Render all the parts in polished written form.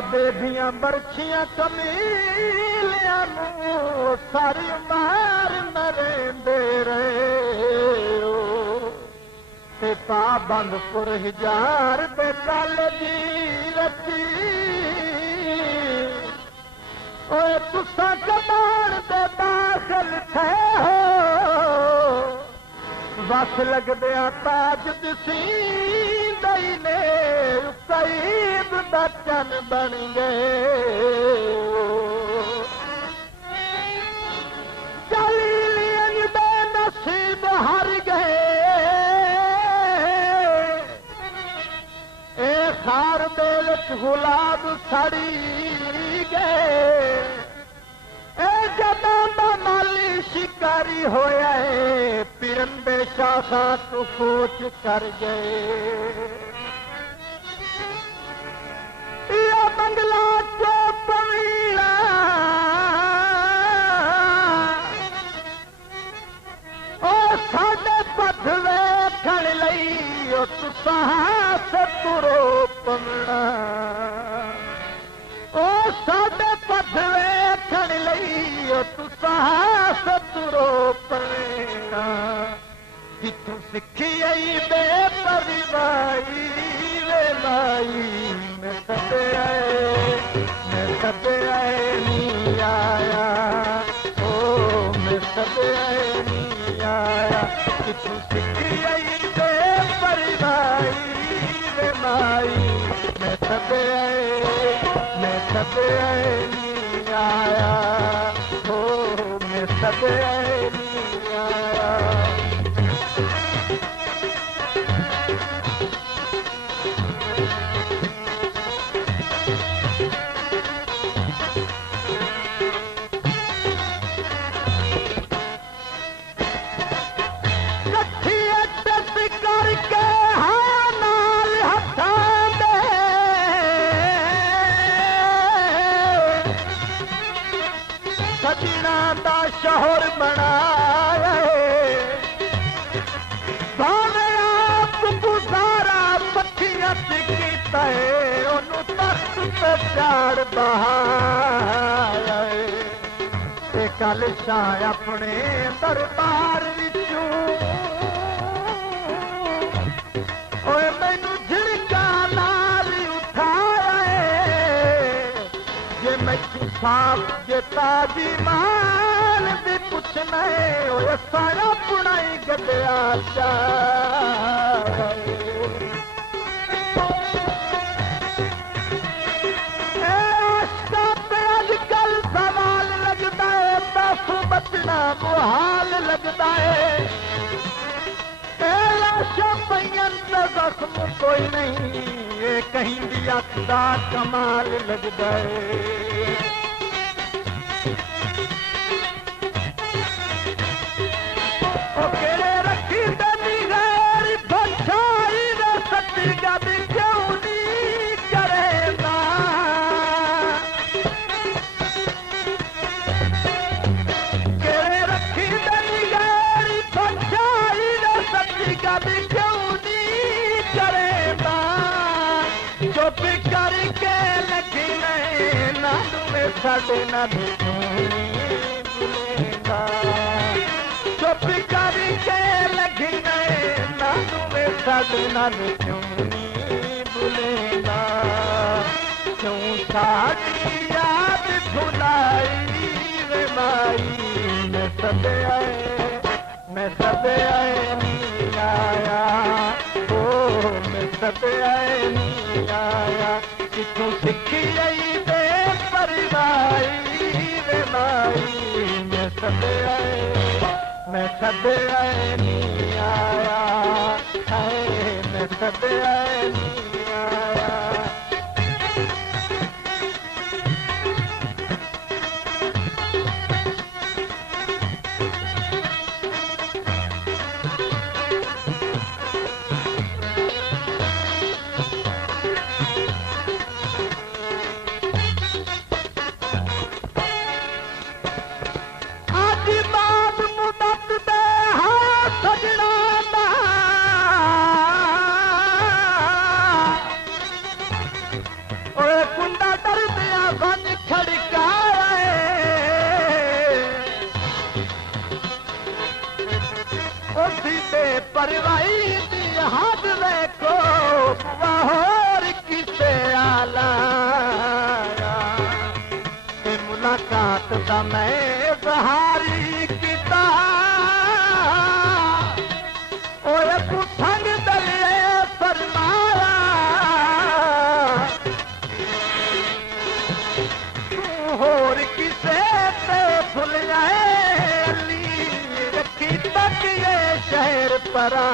बाबे दियां बरछियां कमीलियां नूं सारी उमर नरेंदे रहे ते पाबंद पुरहिजार ते गल दी रची ओए तुसा कमान दे दाखिल थे हो बस लगदे ताज दिसी दई ने सईद दा चन बन गए जलीलियन दे नसीब हार गए ए खार दे विच गुलाब सड़ी गए ए जदां दा माली शिकारी होया है पिरंदे शाखा तो सोच कर गए या बंगला चो पवीला ओ साडे पथ वेखण लई ओ तुसां सतुरो पवना ओ साडे पथ वेखण लई ओ तुसां सतुरो पवना जिथों सिखी आई बेपरवाही वे लाई मैं कदे आए नहीं आया ओ मैं कदे आए नहीं आया जिथों सिखी आई बेपरवाही वे लाई मैं कदे आए नहीं आया ओ मैं कदे आए नहीं आया सजना दा शहर बनाया भावे आप गुजारा पखियां कीता है ओनू तख्त पे चाड़ बहाया ते कल शाह अपने दरबार विचों ओए मैनू झिड़का नाल उठाया जे मैनू साफ जे ताजी मान भी पुछना है सारा पुनाई गड्या अजकल सवाल लगता है दस बचना मुहाल लगता है लाशा पईयन ते जख्म कोई नहीं ये कहीं भी अख दा कमाल लगता है केड़े रखी तेरी गैर बचाई रे सच्ची गद क्यों नहीं करेगा केड़े रखी तेरी गैर बचाई रे सच्ची गद क्यों नहीं करेगा चुप करके लगी नहीं ना तुम्हें साडे ना भूलेगा चुप करके लगी गए नानू में साधना क्यों नहीं भूलेगा क्यों साड़ी याद भुलाई रे माई मैं सब आए नहीं आया ओ मैं सब आए नहीं आया कितों सिखी आई बे परिवाई रे माई मैं सब आए नहीं आया है मैं सब आए नहीं आया सजना परवाई दी हद देखो होर किसे आला मुलाकात दा मैं बहारी किता ओए तू संग दले फरमाया तू होर किसे ते भुल जाए अली रखी तक ये शहर परा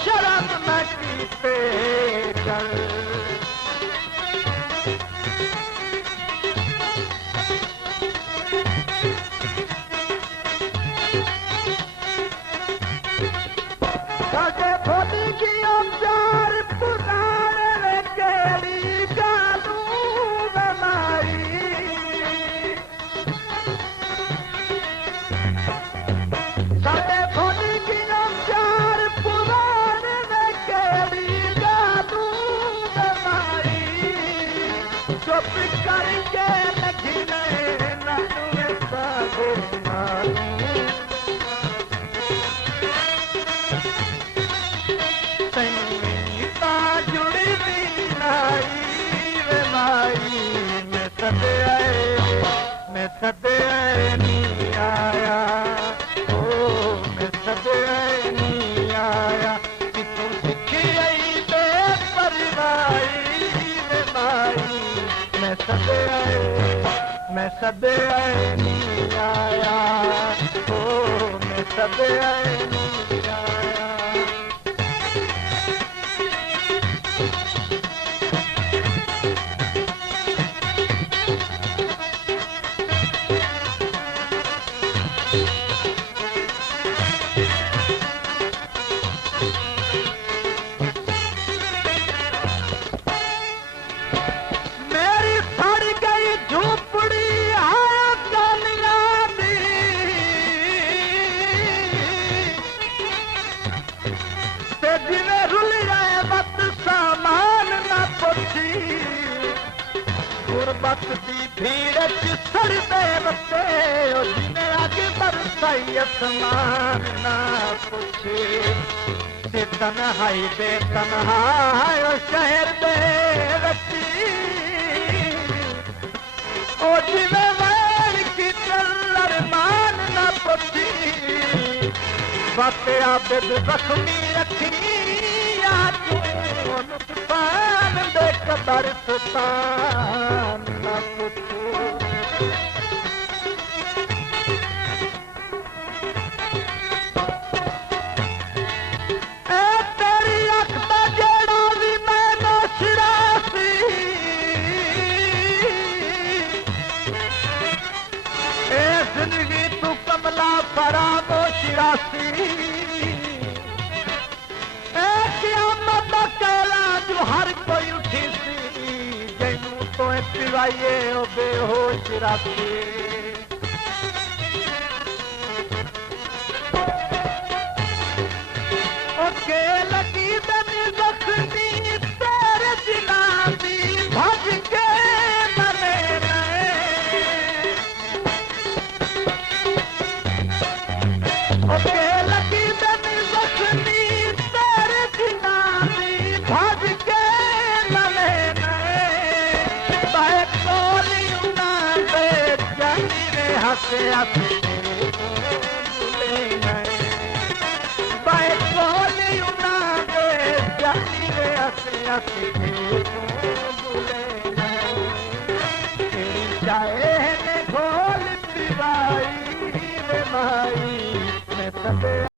शर्म न कीते कर साडे भोली की प्यार पुराने केड़ी गालू बनाई साडे भोली की प्यार चुप करके लगी संगीता जुड़ी लाई वे माई मैं सदे नहीं आया ओ मैं सदे नहीं आया कि तू सिखी आई बे परवाई वे माई मैं सदे नहीं आया ओ मैं सदे नहीं आया गुरबत दी भीड़ च सड़दे बच्चे जिन्हें अगे बरसाई आसमान ना पुछे ते तन्हाई दे तन्हाई शहर दे रची ओ जिन्हें वैर की चलर मान ना पुछी बातें आबिद जख्मी रखी नुकसान दे कबरस्तान न पुछो ए तेरी अख दा जेड़ा भी मैं शरासी ए जिंदगी तू कमला फरामोश रासी हर कोई उठी सी जैनू तो पिवाइए ओ बेहोश राखी ओके लगी बनी जख्मी तेरे जिला दी भज के मरे ओके लगी बनी जख्मी तेरे जिला दी भज हसे हसे भूले गए बाय बोली उना दे जानी रे हसे हसे भूले गए तेरी चाहे ने घोल पिवाई रे माई मैं